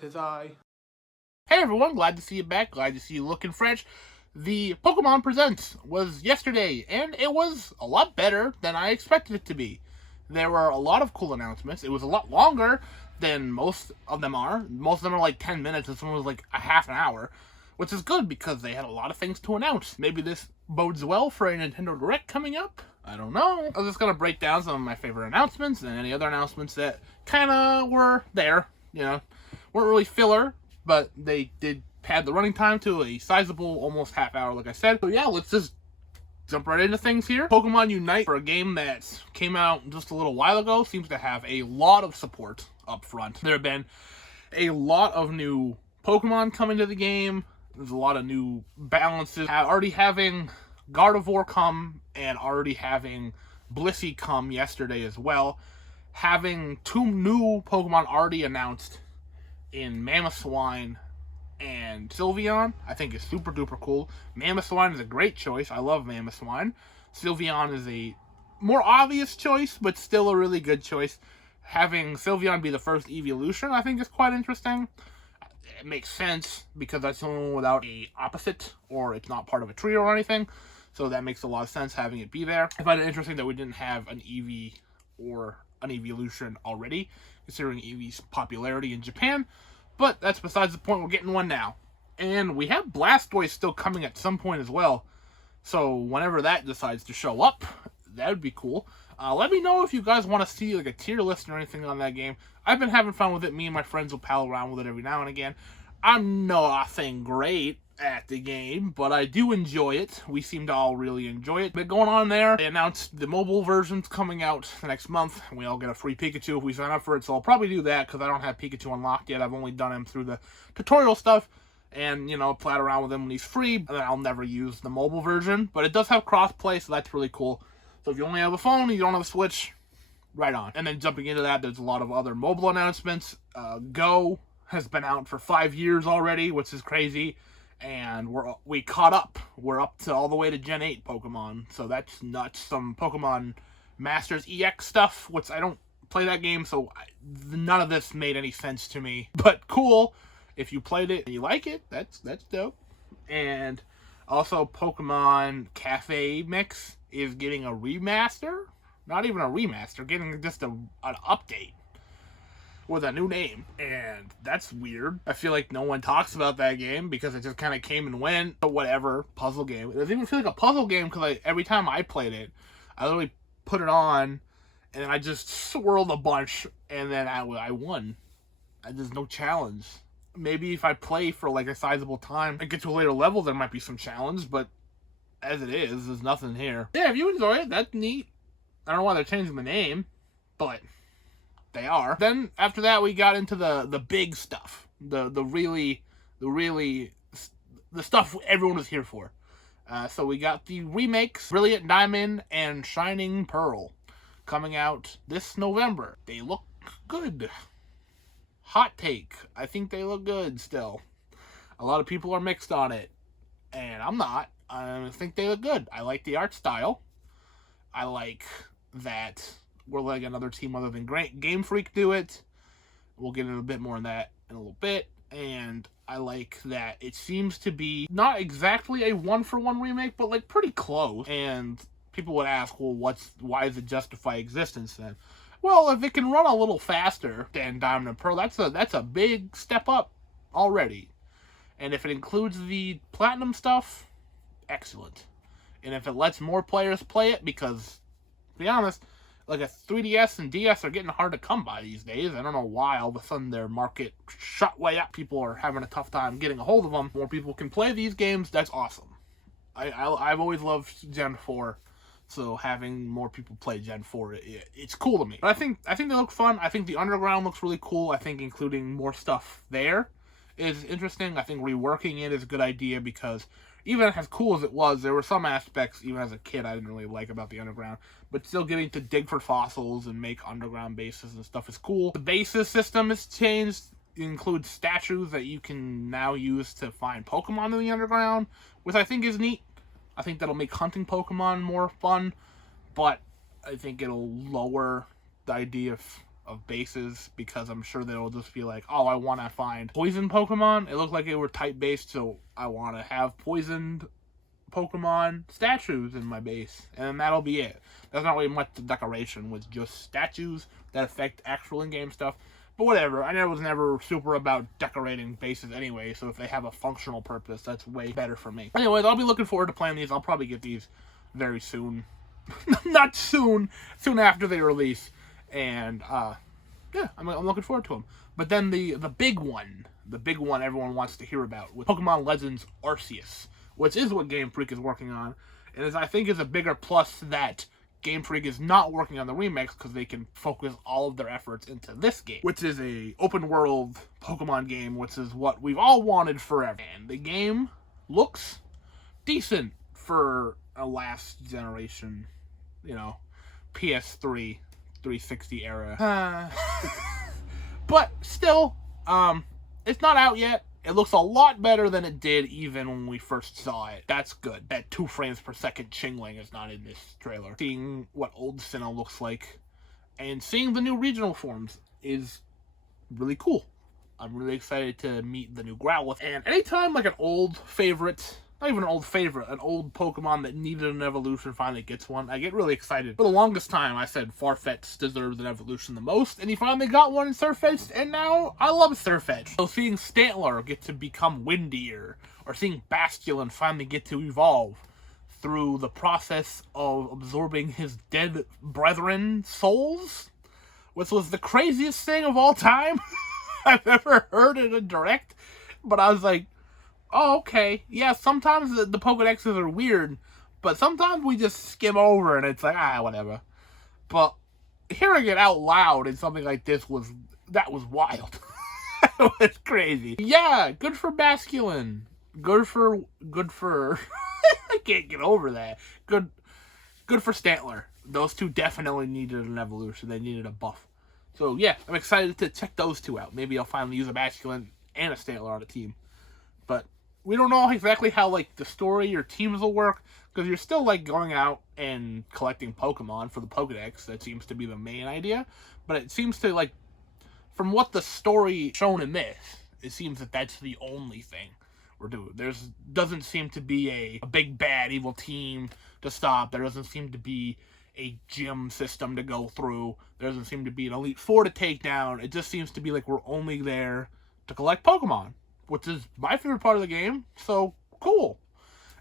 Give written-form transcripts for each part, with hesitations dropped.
'Tis I. Hey everyone, glad to see you back, glad to see you looking fresh. The Pokémon Presents was yesterday, and it was a lot better than I expected it to be. There were a lot of cool announcements. It was a lot longer than most of them are. Most of them are like 10 minutes, and some was like a half an hour, which is good because they had a lot of things to announce. Maybe this bodes well for a Nintendo Direct coming up. I don't know. I was just going to break down some of my favorite announcements and any other announcements that kind of were there, weren't really filler, but they did pad the running time to a sizable almost half hour, like I said. So yeah, let's just jump right into things here. Pokemon Unite, for a game that came out just a little while ago, seems to have a lot of support up front. There have been a lot of new Pokemon coming to the game. There's a lot of new balances. Already having Gardevoir come and already having Blissey come yesterday as well. Having two new Pokemon already announced in Mamoswine and Sylveon, I think is super duper cool. Mamoswine is a great choice. I love Mamoswine. Sylveon is a more obvious choice, but still a really good choice. Having Sylveon be the first evolution, I think is quite interesting. It makes sense because that's the only one without a opposite, or it's not part of a trio or anything. So that makes a lot of sense having it be there. I find it interesting that we didn't have an Eevee or an evolution already, considering Eevee's popularity in Japan. But that's besides the point. We're getting one now. And we have Blastoise still coming at some point as well. So whenever that decides to show up, that would be cool. Let me know if you guys want to see like a tier list or anything on that game. I've been having fun with it. Me and my friends will pal around with it every now and again. I'm nothing great at the game, but I do enjoy it. We seem to all really enjoy it. But going on there, they announced the mobile version's coming out the next month. We all get a free Pikachu if we sign up for it, so I'll probably do that because I don't have Pikachu unlocked yet. I've only done him through the tutorial stuff and, play around with him when he's free. And then I'll never use the mobile version, but it does have crossplay, so that's really cool. So if you only have a phone, you don't have a Switch, right on. And then jumping into that, there's a lot of other mobile announcements. Go has been out for 5 years already, which is crazy. And we caught up. We're up to all the way to Gen 8 Pokemon, so that's nuts. Some Pokemon Masters EX stuff, which I don't play that game, so none of this made any sense to me. But cool, if you played it and you like it, that's dope. And also Pokemon Cafe Mix is getting a remaster. Not even a remaster, getting just an update with a new name, and that's weird. I feel like no one talks about that game because it just kind of came and went, but whatever, puzzle game. It doesn't even feel like a puzzle game because every time I played it, I literally put it on, and then I just swirled a bunch, and then I won. There's no challenge. Maybe if I play for like a sizable time and get to a later level, there might be some challenge, but as it is, there's nothing here. Yeah, if you enjoy it, that's neat. I don't know why they're changing the name, but they are. Then after that, we got into the big stuff, the stuff everyone was here for. So we got the remakes, Brilliant Diamond and Shining Pearl, coming out this November. They look good. Hot take, I think they look good still. A lot of people are mixed on it, and I'm not. I think they look good. I like the art style. I like that we're letting another team other than Game Freak do it. We'll get into a bit more on that in a little bit. And I like that it seems to be not exactly a one-for-one remake, but like pretty close. And people would ask, well, why does it justify existence then? Well, if it can run a little faster than Diamond and Pearl, that's a big step up already. And if it includes the Platinum stuff, excellent. And if it lets more players play it, because, to be honest, like a 3DS and DS are getting hard to come by these days. I don't know why all of a sudden their market shot way up. People are having a tough time getting a hold of them. More people can play these games. That's awesome. I've always loved Gen 4, so having more people play Gen 4, it's cool to me. But I think they look fun. I think the Underground looks really cool. I think including more stuff there is interesting. I think reworking it is a good idea because even as cool as it was, there were some aspects, even as a kid, I didn't really like about the Underground. But still getting to dig for fossils and make underground bases and stuff is cool. The bases system has changed. It includes statues that you can now use to find Pokemon in the Underground, which I think is neat. I think that'll make hunting Pokemon more fun, but I think it'll lower the idea of of bases, because I'm sure they'll just be like, oh, I want to find poison Pokemon. It looked like they were type-based, so I want to have poisoned Pokemon statues in my base, and that'll be it. There's not really much decoration with just statues that affect actual in-game stuff. But whatever, I was never super about decorating bases anyway, so if they have a functional purpose, that's way better for me. Anyways, I'll be looking forward to playing these. I'll probably get these very soon. Not soon, soon after they release. And, yeah, I'm looking forward to them. But then the big one everyone wants to hear about, with Pokemon Legends Arceus, which is what Game Freak is working on, and I think is a bigger plus that Game Freak is not working on the remakes, because they can focus all of their efforts into this game, which is a open world Pokemon game, which is what we've all wanted forever. And the game looks decent for a last generation, PS3, 360 era. But still, it's not out yet. It looks a lot better than it did even when we first saw it. That's good. That 2 frames per second chingling is not in this trailer. Seeing what old Sinnoh looks like and seeing the new regional forms is really cool. I'm really excited to meet the new Growlithe. And anytime like an old favorite, not even an old favorite, an old Pokemon that needed an evolution finally gets one, I get really excited. For the longest time, I said Farfetch'd deserves an evolution the most, and he finally got one in Sirfetch'd, and now I love Sirfetch'd. So seeing Stantler get to become windier, or seeing Basculin finally get to evolve through the process of absorbing his dead brethren's souls, which was the craziest thing of all time I've ever heard in a direct, but I was like, oh, okay. Yeah, sometimes the Pokedexes are weird, but sometimes we just skim over and it's like, whatever. But hearing it out loud in something like this was wild. It was crazy. Yeah, good for Basculin. Good for I can't get over that. Good for Stantler. Those two definitely needed an evolution. They needed a buff. So yeah, I'm excited to check those two out. Maybe I'll finally use a Basculin and a Stantler on a team. But we don't know exactly how, like, the story or teams will work, because you're still, like, going out and collecting Pokemon for the Pokedex. That seems to be the main idea. But it seems to, like, from what the story shown in this, it seems that that's the only thing we're doing. Doesn't seem to be a big bad evil team to stop. There doesn't seem to be a gym system to go through. There doesn't seem to be an Elite Four to take down. It just seems to be like we're only there to collect Pokemon, which is my favorite part of the game, so cool.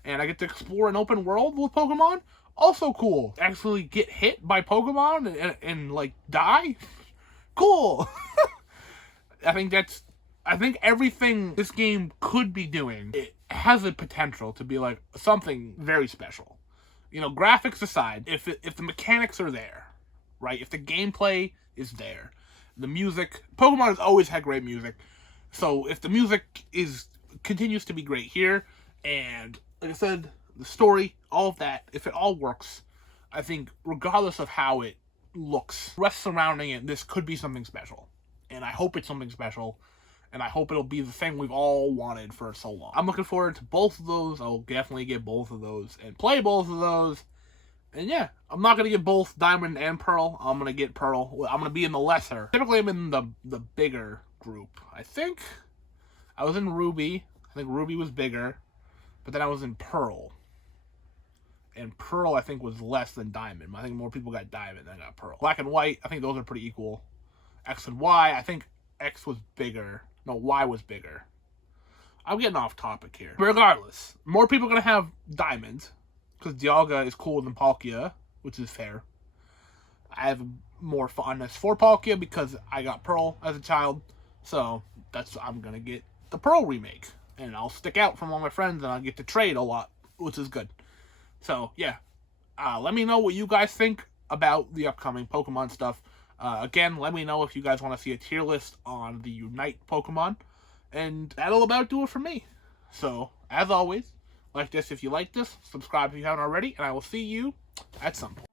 And I get to explore an open world with Pokemon, also cool. Actually get hit by Pokemon and like, die? Cool. I think everything this game could be doing, it has the potential to be like something very special. Graphics aside, if the mechanics are there, right? If the gameplay is there, the music, Pokemon has always had great music. So if the music continues to be great here, and like I said, the story, all of that, if it all works, I think regardless of how it looks, the rest surrounding it, this could be something special. And I hope it's something special, and I hope it'll be the thing we've all wanted for so long. I'm looking forward to both of those. I'll definitely get both of those and play both of those. And yeah, I'm not going to get both Diamond and Pearl. I'm going to get Pearl. I'm going to be in the lesser. Typically, I'm in the bigger group. I think I was in Ruby. I think Ruby was bigger. But then I was in Pearl. And Pearl, I think, was less than Diamond. I think more people got Diamond than got Pearl. Black and White, I think those are pretty equal. X and Y, I think X was bigger. No, Y was bigger. I'm getting off topic here. But regardless, more people are going to have Diamond, because Dialga is cooler than Palkia, which is fair. I have more fondness for Palkia because I got Pearl as a child. So I'm going to get the Pearl remake. And I'll stick out from all my friends and I'll get to trade a lot, which is good. So, yeah. Let me know what you guys think about the upcoming Pokemon stuff. Again, let me know if you guys want to see a tier list on the Unite Pokemon. And that'll about do it for me. So, as always, like this if you like this, subscribe if you haven't already, and I will see you at some point.